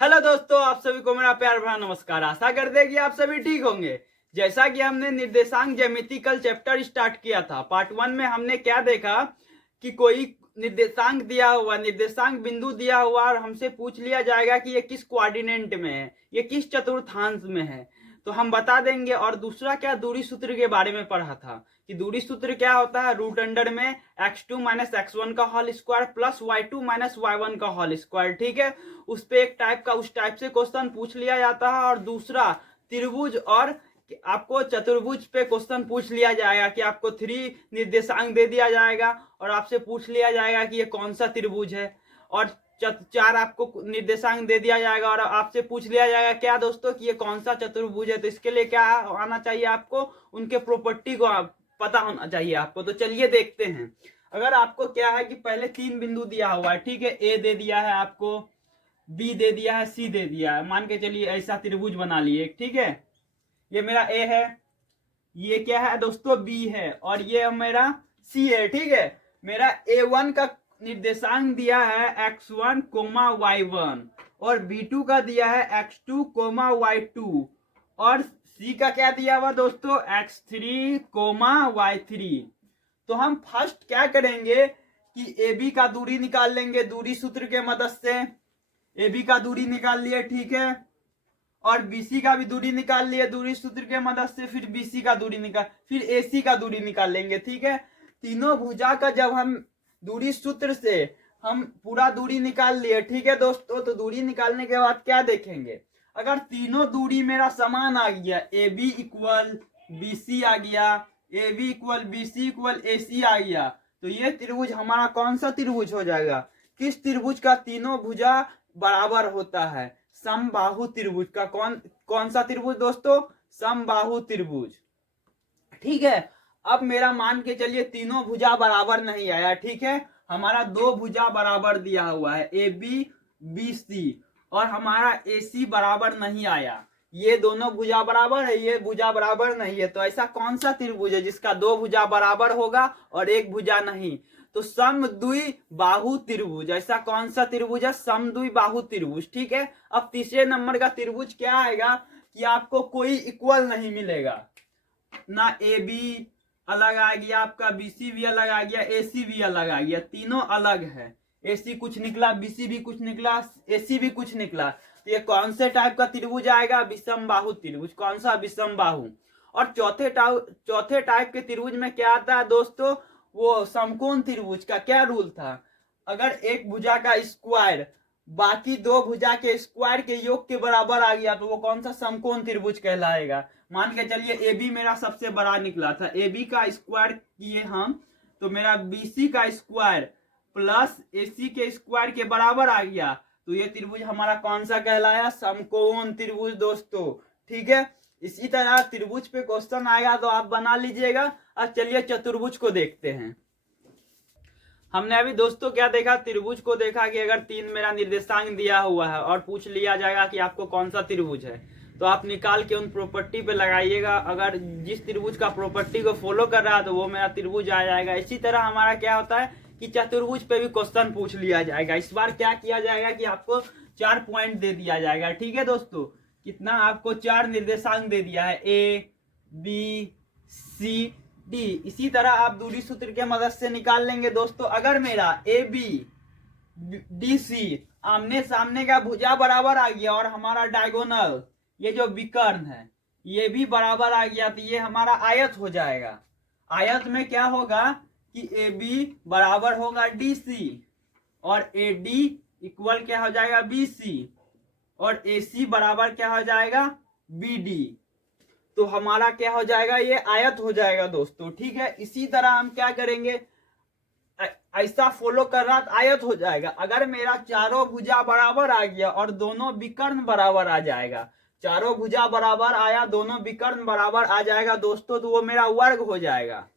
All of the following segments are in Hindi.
हेलो दोस्तों, आप सभी को मेरा प्यार भरा नमस्कार। आशा करते हैं कि आप सभी ठीक होंगे। जैसा कि हमने निर्देशांक ज्यामिति कल चैप्टर स्टार्ट किया था, पार्ट 1 में हमने क्या देखा कि कोई निर्देशांक दिया हुआ, निर्देशांक बिंदु दिया हुआ और हमसे पूछ लिया जाएगा कि ये किस कोऑर्डिनेट में है, ये किस चतुर्थांश में है, तो हम बता देंगे। और दूसरा क्या, दूरी सूत्र के बारे में पढ़ा था कि दूरी सूत्र क्या होता है, रूट अंडर में x2 माइनस x1 का whole square plus y2 minus y1 का होल स्क्वायर। ठीक है, उस पे एक टाइप का उस टाइप से क्वेश्चन पूछ लिया जाता है। और दूसरा त्रिभुज और आपको चतुर्भुज पे क्वेश्चन पूछ लिया जाएगा कि आपको 3 निर्देशांक दे दिया जाएगा और आपसे पूछ लिया जाएगा कि ये कौन सा त्रिभुज है, और 4 आपको निर्देशांक दे दिया जाएगा और आपसे पूछ लिया जाएगा क्या दोस्तों कि ये कौन सा चतुर्भुज है। तो इसके लिए क्या आना चाहिए आपको, उनके प्रॉपर्टी को पता होना चाहिए आपको। तो चलिए देखते हैं। अगर आपको क्या है कि पहले 3 बिंदु दिया हुआ है, ठीक है, ए दे दिया है आपको, बी दे दिया है, सी दे दिया है, मान के चलिए ऐसा त्रिभुज बना लिए। ठीक है, ये मेरा ए है, ये क्या है दोस्तों बी है, और ये मेरा सी है। ठीक है, मेरा A1 का निर्देशांक दिया है x1 कोमा y1 और B2 का दिया है x2 कोमा y2 और सी का क्या दिया हुआ दोस्तों x3 कोमा y3। तो हम फर्स्ट क्या करेंगे कि AB का दूरी निकाल लेंगे दूरी सूत्र के मदद से। AB का दूरी निकाल लिए, ठीक है, और BC का भी दूरी निकाल लिए दूरी सूत्र के मदद से। फिर BC का दूरी निकाल, फिर AC का दूरी निकाल लेंगे। ठीक है, तीनों भुजा का जब हम दूरी सूत्र से हम पूरा दूरी निकाल लिए, ठीक है दोस्तों, तो दूरी निकालने के बाद क्या देखेंगे, अगर तीनों दूरी मेरा समान आ गया, AB इक्वल BC आ गया, AB equal BC equal AC आ गया, तो ये त्रिभुज हमारा कौन सा त्रिभुज हो जाएगा, किस त्रिभुज का तीनों भुजा बराबर होता है, समबाहु त्रिभुज का। कौन सा त्रिभुज दोस्तों, समबाहु त्रिभुज। ठीक है, अब मेरा मान के चलिए तीनों भुजा बराबर नहीं आया। ठीक है, हमारा 2 भुजा बराबर दिया हुआ है ए बी बी सी, और हमारा ए सी बराबर नहीं आया। ये दोनों भुजा बराबर है, ये भुजा बराबर नहीं है। तो ऐसा कौन सा त्रिभुज है जिसका 2 भुजा बराबर होगा और 1 भुजा नहीं, तो समद्वि बाहु त्रिभुज। ऐसा कौन सा त्रिभुज है, समद्वि बाहु त्रिभुज। ठीक है, अब तीसरे नंबर का त्रिभुज क्या आएगा कि आपको कोई इक्वल नहीं मिलेगा, ना ए बी अलग आ गया आपका, BC भी अलग आ गया, AC भी अलग आ गया, तीनों अलग है। AC कुछ निकला, BC भी कुछ निकला, AC भी कुछ निकला, तो ये कौन से टाइप का त्रिभुज आएगा, विषम बाहु त्रिभुज। कौन सा, विषम बाहु। और चौथे टाइप के त्रिभुज में क्या आता है दोस्तों, वो समकोण त्रिभुज का क्या रूल था, अगर एक भुजा का स्क्वायर बाकी 2 भुजा के स्क्वायर के योग के बराबर आ गया तो वो कौन सा समकोण त्रिभुज कहलाएगा। मान के चलिए ए बी मेरा सबसे बड़ा निकला था, ए बी का स्क्वायर किए हम तो मेरा BC का स्क्वायर प्लस AC के स्क्वायर के बराबर आ गया, तो ये त्रिभुज हमारा कौन सा कहलाया, समकोण त्रिभुज दोस्तों। ठीक है, इसी तरह त्रिभुज पे क्वेश्चन आएगा तो आप बना लीजिएगा। अब चलिए चतुर्भुज को देखते हैं। हमने अभी दोस्तों क्या देखा, त्रिभुज को देखा कि अगर 3 मेरा निर्देशांक दिया हुआ है और पूछ लिया जाएगा कि आपको कौन सा त्रिभुज है, तो आप निकाल के उन प्रॉपर्टी पे लगाइएगा। अगर जिस त्रिभुज का प्रॉपर्टी को फॉलो कर रहा है तो वो मेरा त्रिभुज आ जाएगा। इसी तरह हमारा क्या होता है कि चतुर्भुज पे भी क्वेश्चन पूछ लिया जाएगा। इस बार क्या किया जाएगा कि आपको 4 पॉइंट दे दिया जाएगा। ठीक है दोस्तों, कितना आपको 4 निर्देशांक दे दिया है, ABCD। इसी तरह आप दूरी सूत्र के मदद से निकाल लेंगे दोस्तों। अगर मेरा ABDC आमने सामने का भुजा बराबर आ गया और हमारा डायगोनल ये जो विकर्ण है ये भी बराबर आ गया, तो ये हमारा आयत हो जाएगा। आयत में क्या होगा कि AB बराबर होगा DC और AD इक्वल क्या हो जाएगा, BC, और AC बराबर क्या हो जाएगा, BD। तो हमारा क्या हो जाएगा, ये आयत हो जाएगा दोस्तों। ठीक है, इसी तरह हम क्या करेंगे, ऐसा फॉलो कर रहा आयत हो जाएगा। अगर मेरा चारों भुजा बराबर आ गया और दोनों विकर्ण बराबर आ जाएगा, चारों भुजा बराबर आया, दोनों विकर्ण बराबर आ जाएगा दोस्तों, तो वो मेरा वर्ग हो जाएगा।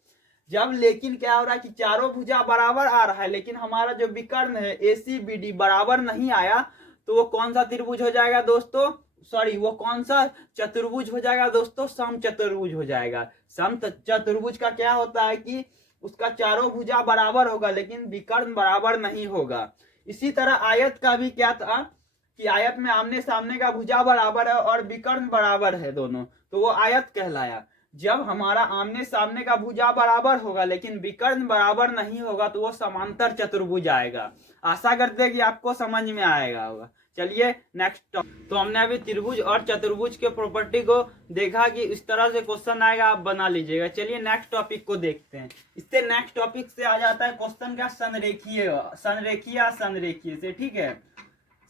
जब लेकिन क्या हो रहा है कि चारों भुजा बराबर आ रहा है लेकिन हमारा जो विकर्ण है ACBD बराबर नहीं आया, तो वो कौन सा त्रिभुज हो जाएगा दोस्तों, सॉरी वो कौन सा चतुर्भुज हो जाएगा दोस्तों, सम चतुर्भुज हो जाएगा। सम चतुर्भुज का क्या होता है कि उसका चारों भुजा बराबर होगा लेकिन विकर्ण बराबर नहीं होगा। इसी तरह आयत का भी क्या था कि आयत में आमने सामने का भुजा बराबर है और विकर्ण बराबर है दोनों, तो वो आयत कहलाया। जब हमारा आमने सामने का भुजा बराबर होगा लेकिन विकर्ण बराबर नहीं होगा तो वो समांतर चतुर्भुज आएगा। आशा करते हैं कि आपको समझ में आएगा होगा। चलिए नेक्स्ट। तो हमने अभी त्रिभुज और चतुर्भुज के प्रॉपर्टी को देखा कि इस तरह से क्वेश्चन आएगा, आप बना लीजिएगा। चलिए नेक्स्ट टॉपिक को देखते हैं। इससे नेक्स्ट टॉपिक से आ जाता है क्वेश्चन का संरेखीय संरेखीय से, ठीक है,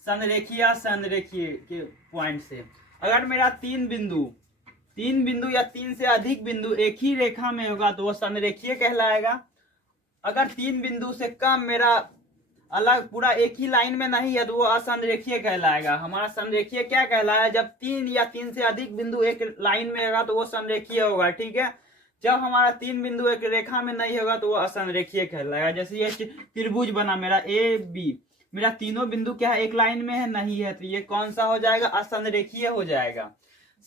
संरेखीय के पॉइंट से। अगर मेरा तीन बिंदु या तीन से अधिक बिंदु एक ही रेखा में होगा तो वो संरेखीय कहलाएगा। अगर तीन बिंदु से कम मेरा अलग पूरा एक ही लाइन में नहीं है तो वो असंरेखीय कहलाएगा। हमारा संरेखीय क्या कहलाया, जब तीन या तीन से अधिक बिंदु एक लाइन में होगा तो वो संरेखीय होगा, ठीक है। जब हमारा तीन बिंदु एक रेखा में नहीं होगा तो वो असंरेखीय कहलाएगा। जैसे ये त्रिभुज बना मेरा ए बी, मेरा तीनों बिंदु क्या है, एक लाइन में है, नहीं है, तो ये कौन सा हो जाएगा, असंरेखीय हो जाएगा।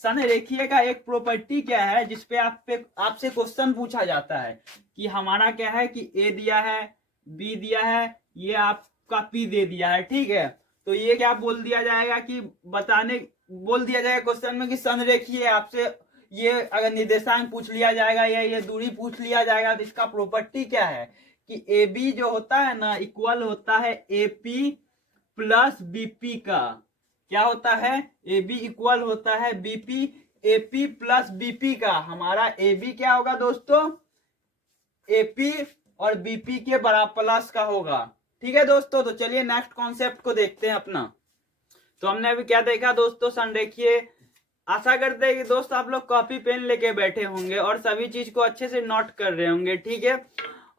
संरेखीय का एक प्रॉपर्टी क्या है जिसपे आपसे क्वेश्चन पूछा जाता है कि हमारा क्या है कि ए दिया है, बी दिया है, ये आपका पी दे दिया है, ठीक है। तो ये क्या बोल दिया जाएगा कि बोल दिया जाएगा क्वेश्चन में कि संरेखीय। आपसे ये अगर निर्देशांक पूछ लिया जाएगा या ये दूरी पूछ लिया जाएगा तो इसका प्रॉपर्टी क्या है कि ए बी जो होता है ना इक्वल होता है ए पी प्लस बीपी का। क्या होता है, ए बी इक्वल होता है BP, A P plus BP का। हमारा ए बी क्या होगा दोस्तों, ए पी और बीपी के बराबर प्लस का होगा, ठीक है दोस्तों। तो चलिए नेक्स्ट कॉन्सेप्ट को देखते हैं अपना। तो हमने अभी क्या देखा दोस्तों, संरेखीय। आशा करते हैं कि दोस्त आप लोग कॉपी पेन लेके बैठे होंगे और सभी चीज को अच्छे से नोट कर रहे होंगे, ठीक है।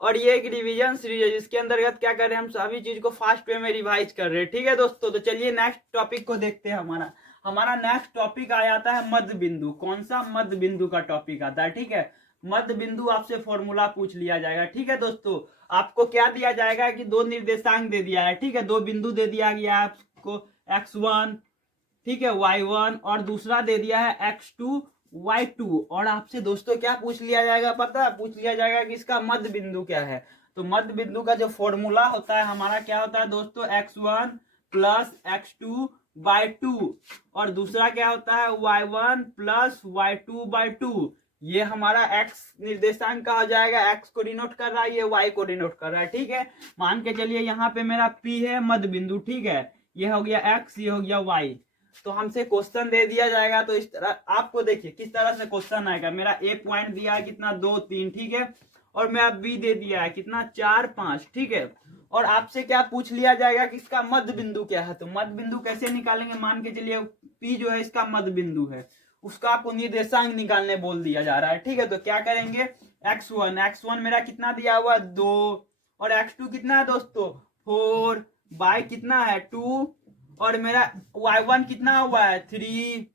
और ये एक रिवीजन सीरीज है जिसके अंतर्गत क्या कर रहे हैं, हम सभी चीज को फास्ट वे में रिवाइज कर रहे हैं, ठीक है दोस्तों। तो चलिए नेक्स्ट टॉपिक को देखते हैं। हमारा नेक्स्ट टॉपिक आ जाता है मध्य बिंदु। कौन सा, मध्य बिंदु का टॉपिक आता है, ठीक है। मध्य बिंदु आपसे फॉर्मूला पूछ लिया जाएगा, ठीक है दोस्तों। आपको क्या दिया जाएगा कि दो निर्देशांक दे दिया है, ठीक है, दो बिंदु दे दिया गया है आपको, x1, ठीक है, y1, और दूसरा दे दिया है x2 y2। और आपसे दोस्तों क्या पूछ लिया जाएगा, पता है, पूछ लिया जाएगा कि इसका मध्य बिंदु क्या है। तो मध्य बिंदु का जो फॉर्मूला होता है हमारा क्या होता है दोस्तों, x1 प्लस x2 by2, और दूसरा क्या होता है y1 प्लस y2 by2। ये हमारा x निर्देशांक का हो जाएगा, x को डिनोट कर रहा है, ये y को डिनोट कर रहा है, ठीक है। मान के चलिए यहाँ पे मेरा p है मध्य बिंदु, ठीक है, ये हो गया x, ये हो गया y। तो हमसे क्वेश्चन दे दिया जाएगा तो इस तरह आपको देखिए किस तरह से क्वेश्चन आएगा। मेरा ए पॉइंट दिया है कितना, 2 3, ठीक है, और मेरा बी दे दिया है कितना, 4 5, ठीक है। और आपसे क्या पूछ लिया जाएगा कि इसका मध्य बिंदु क्या है। तो मध्य बिंदु कैसे निकालेंगे, मान के चलिए पी जो है इसका मध्य बिंदु है, उसका आपको निर्देशांक निकालने बोल दिया जा रहा है, ठीक है। तो क्या करेंगे, x1 मेरा कितना दिया हुआ, 2, और x2 कितना है दोस्तों, 4, y कितना है 2, और मेरा y1 कितना हुआ है 3,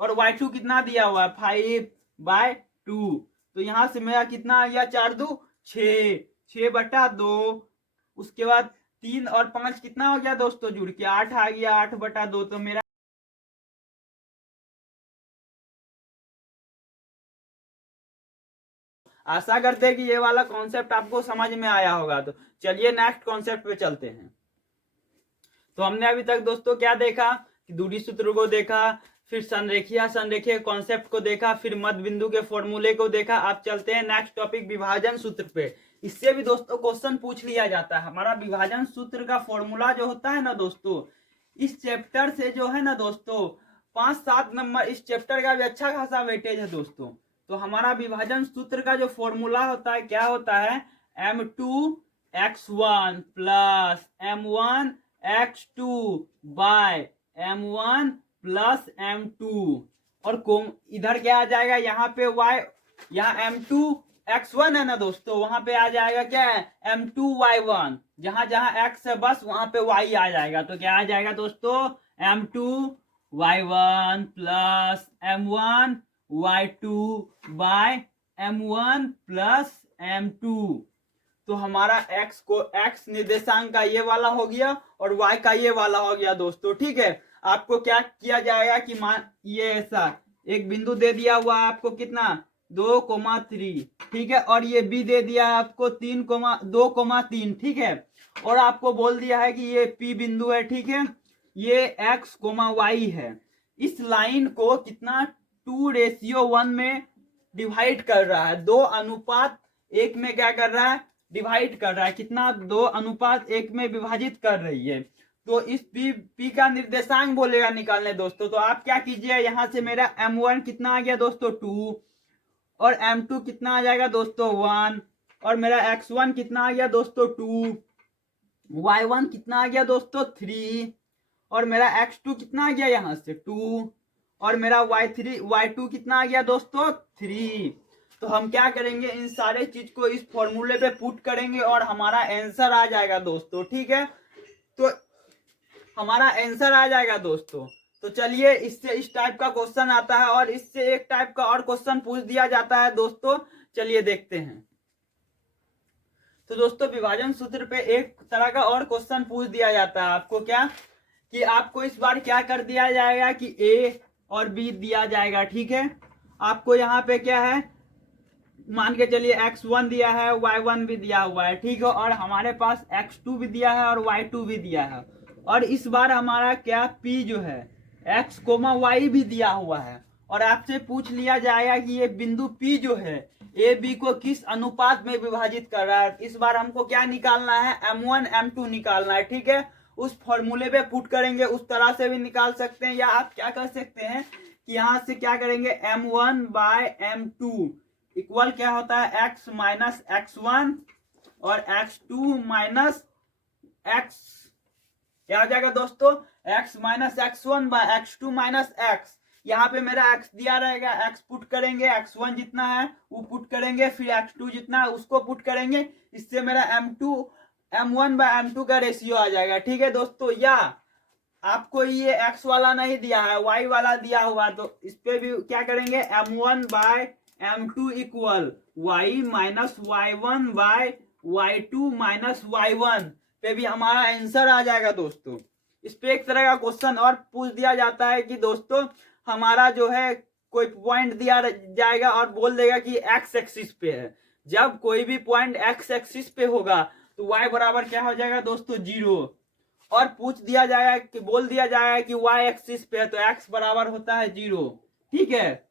और y2 कितना दिया हुआ है 5/2। तो यहां से मेरा कितना आ गया, 4 2 6, 6/2। उसके बाद 3 और 5 कितना हो गया दोस्तों, जुड़ के 8 आ गया, 8/2। तो मेरा आशा करते हैं कि ये वाला कॉन्सेप्ट आपको समझ में आया होगा। तो चलिए नेक्स्ट कॉन्सेप्ट पे चलते हैं। तो हमने अभी तक दोस्तों क्या देखा कि दूरी सूत्र को देखा, फिर संरेखीय कॉन्सेप्ट को देखा, फिर मध्य बिंदु के फॉर्मूले को देखा। आप चलते हैं नेक्स्ट टॉपिक, विभाजन सूत्र पे। इससे भी दोस्तों क्वेश्चन पूछ लिया जाता है। हमारा विभाजन सूत्र का फॉर्मूला जो होता है ना दोस्तों, इस चैप्टर से जो है ना दोस्तों 5-7 नंबर इस चैप्टर का भी अच्छा खासा वेटेज है दोस्तों। तो हमारा विभाजन सूत्र का जो फॉर्मूला होता है क्या होता है, m2x1 plus m1 x2 bye m1 plus m2। और इधर क्या आ जाएगा, यहाँ पे y, यहाँ m2 x1 है ना दोस्तों, वहां पे आ जाएगा क्या है m2 y1। जहां जहां x है बस वहां पे y आ जाएगा। तो क्या आ जाएगा दोस्तों, m2 y1 plus m1 y2 bye m1 plus m2। तो हमारा x निर्देशांक का ये वाला हो गया और y का ये वाला हो गया दोस्तों, ठीक है। आपको क्या किया जाएगा कि मान ये ऐसा एक बिंदु दे दिया हुआ आपको कितना, 2,3, ठीक है, और ये b दे दिया आपको 2,3, ठीक है। और आपको बोल दिया है कि ये p बिंदु है, ठीक है, ये x, y है। इस लाइन को कितना 2:1 में डिवाइड कर रहा है, 2:1 में क्या कर रहा है, डिवाइड कर रहा है। कितना, 2:1 में विभाजित कर रही है। तो इस p का निर्देशांक बोलेगा निकालने दोस्तों। तो आप क्या कीजिए, यहां से मेरा m1 कितना आ गया दोस्तों 2, और m2 कितना आ जाएगा दोस्तों 1, और मेरा x1 कितना आ गया दोस्तों 2, y1 कितना आ गया दोस्तों 3, और मेरा x2 कितना आ गया यहां से 2, और मेरा y2 कितना आ गया दोस्तों 3। तो हम क्या करेंगे, इन सारे चीज को इस फॉर्मूले पे पुट करेंगे और हमारा आंसर आ जाएगा दोस्तों। ठीक है, तो हमारा आंसर आ जाएगा दोस्तों। तो चलिए, इससे इस टाइप का क्वेश्चन आता है और इससे एक टाइप का और क्वेश्चन पूछ दिया जाता है दोस्तों। चलिए देखते हैं। तो दोस्तों, विभाजन सूत्र पे एक तरह का और क्वेश्चन पूछ दिया जाता है आपको, क्या कि आपको इस बार क्या कर दिया जाएगा कि ए और बी दिया जाएगा। ठीक है, आपको यहाँ पे क्या है, मान के चलिए x1 दिया है, y1 भी दिया हुआ है। ठीक है, और हमारे पास x2 भी दिया है और y2 भी दिया है। और इस बार हमारा क्या p जो है x, y भी दिया हुआ है, और आपसे पूछ लिया जाएगा कि ये बिंदु p जो है ए बी को किस अनुपात में विभाजित कर रहा है। इस बार हमको क्या निकालना है, m1 m2 निकालना है। ठीक है, उस फॉर्मूले पे पुट करेंगे, उस तरह से भी निकाल सकते हैं, या आप क्या कर सकते हैं कि यहां से क्या करेंगे, m1/m2 इक्वल क्या होता है, x माइनस x1 और x2 माइनस x, क्या हो जाएगा दोस्तों, x minus x1/x2 minus x। यहाँ पे मेरा x दिया रहेगा, x पुट करेंगे, x1 जितना है वो पुट करेंगे, फिर x2 जितना है उसको पुट करेंगे। इससे मेरा m1/m2 का रेशियो आ जाएगा। ठीक है दोस्तों, या आपको ये x वाला नहीं दिया है, y वाला दिया हुआ, तो इस पे भी क्या करेंगे, m1/m2 equal y minus y1/y2 minus y1 पे भी हमारा आंसर आ जाएगा दोस्तों। इस पे एक तरह का क्वेश्चन और पूछ दिया जाता है कि दोस्तों हमारा जो है कोई पॉइंट दिया जाएगा और बोल देगा कि एक्स एक्सिस पे है। जब कोई भी पॉइंट एक्स एक्सिस पे होगा तो y बराबर क्या हो जाएगा दोस्तों 0, और पूछ दिया जाएगा कि बोल दिया जाएगा कि y एक्सिस पे है तो x बराबर होता है 0। ठीक है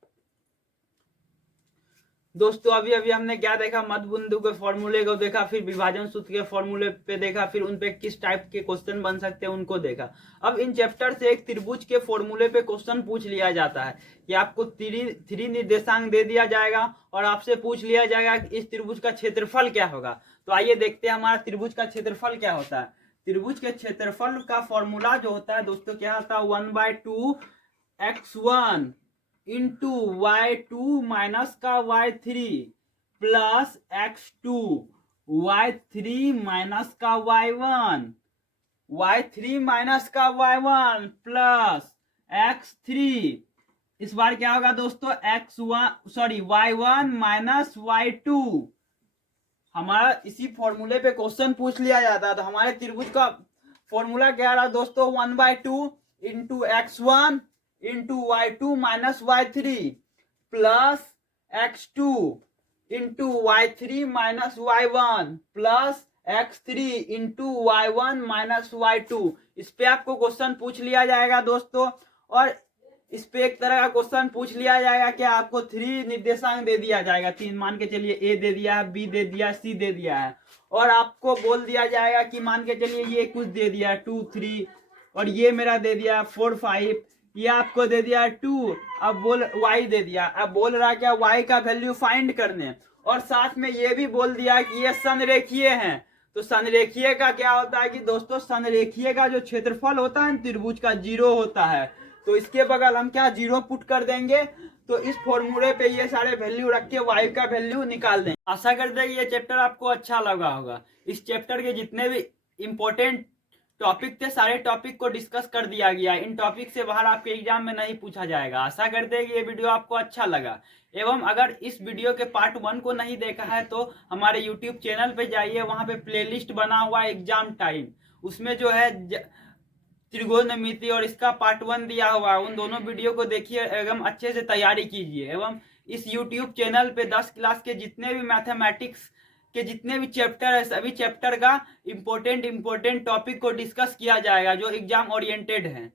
दोस्तों, अभी अभी हमने क्या देखा, मध्य बिंदु के फॉर्मूले को देखा, फिर विभाजन सूत्र के फॉर्मूले पे देखा, फिर उन पे किस टाइप के क्वेश्चन बन सकते हैं उनको देखा। अब इन चैप्टर से एक त्रिभुज के फॉर्मूले पे क्वेश्चन पूछ लिया जाता है कि आपको थ्री निर्देशांक दे दिया जाएगा और आपसे पूछ लिया जाएगा कि इस त्रिभुज का क्षेत्रफल क्या होगा। तो आइए देखते हैं हमारा त्रिभुज का क्षेत्रफल क्या होता है। त्रिभुज के क्षेत्रफल का फॉर्मूला जो होता है दोस्तों क्या होता है, 1/2 x1 इंटू y2 माइनस का y3 plus x2 y3 minus का y1 माइनस का y1 प्लस x3। इस बार क्या होगा दोस्तों, y1 माइनस y2। हमारा इसी फॉर्मूले पे क्वेश्चन पूछ लिया जाता है। तो हमारे त्रिभुज का फॉर्मूला क्या रहा दोस्तों, 1/2 into x1 into y2 minus y3 plus x2 into y3 minus y1 plus x3 into y1 minus y2। इस पे आपको क्वेश्चन पूछ लिया जाएगा दोस्तों, और इस पे एक तरह का क्वेश्चन पूछ लिया जाएगा कि आपको 3 निर्देशांक दे दिया जाएगा, 3 मान के चलिए, ए दे दिया है, बी दे दिया, सी दे दिया है, और आपको बोल दिया जाएगा कि मान के चलिए ये कुछ दे दिया 2 3, और ये मेरा दे दिया 4 5, ये आपको दे दिया 2, अब बोल y दे दिया, अब बोल रहा क्या y का वैल्यू फाइंड करने, और साथ में ये भी बोल दिया कि ये संरेखीय हैं। तो संरेखीय का क्या होता है कि दोस्तों, संरेखीय का जो क्षेत्रफल होता है त्रिभुज का 0 होता है, तो इसके बगल हम क्या 0 पुट कर देंगे। तो इस फॉर्मूले पे ये सारे वैल्यू रख के y का वैल्यू निकाल देंगे। आशा करते हैं ये चैप्टर आपको अच्छा लगा होगा। इस चैप्टर के जितने भी इंपॉर्टेंट टॉपिक थे सारे टॉपिक को डिस्कस कर दिया गया। इन टॉपिक से बाहर आपके एग्जाम में नहीं पूछा जाएगा। आशा करते हैं कि ये वीडियो आपको अच्छा लगा। एवं अगर इस वीडियो के पार्ट 1 को नहीं देखा है तो हमारे यूट्यूब चैनल पे जाइए, वहां पे प्लेलिस्ट बना हुआ है एग्जाम टाइम, उसमें जो है त्रिकोणमिति और इसका पार्ट 1 दिया हुआ है, उन दोनों वीडियो को देखिए एवं अच्छे से तैयारी कीजिए। एवं इस यूट्यूब चैनल पे 10 क्लास के जितने भी मैथमेटिक्स के जितने भी चैप्टर है सभी चैप्टर का इम्पोर्टेंट टॉपिक को डिस्कस किया जाएगा जो एग्जाम ओरिएंटेड है।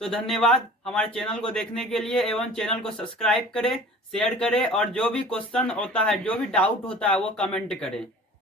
तो धन्यवाद हमारे चैनल को देखने के लिए, एवं चैनल को सब्सक्राइब करें, शेयर करें और जो भी क्वेश्चन होता है, जो भी डाउट होता है वो कमेंट करें।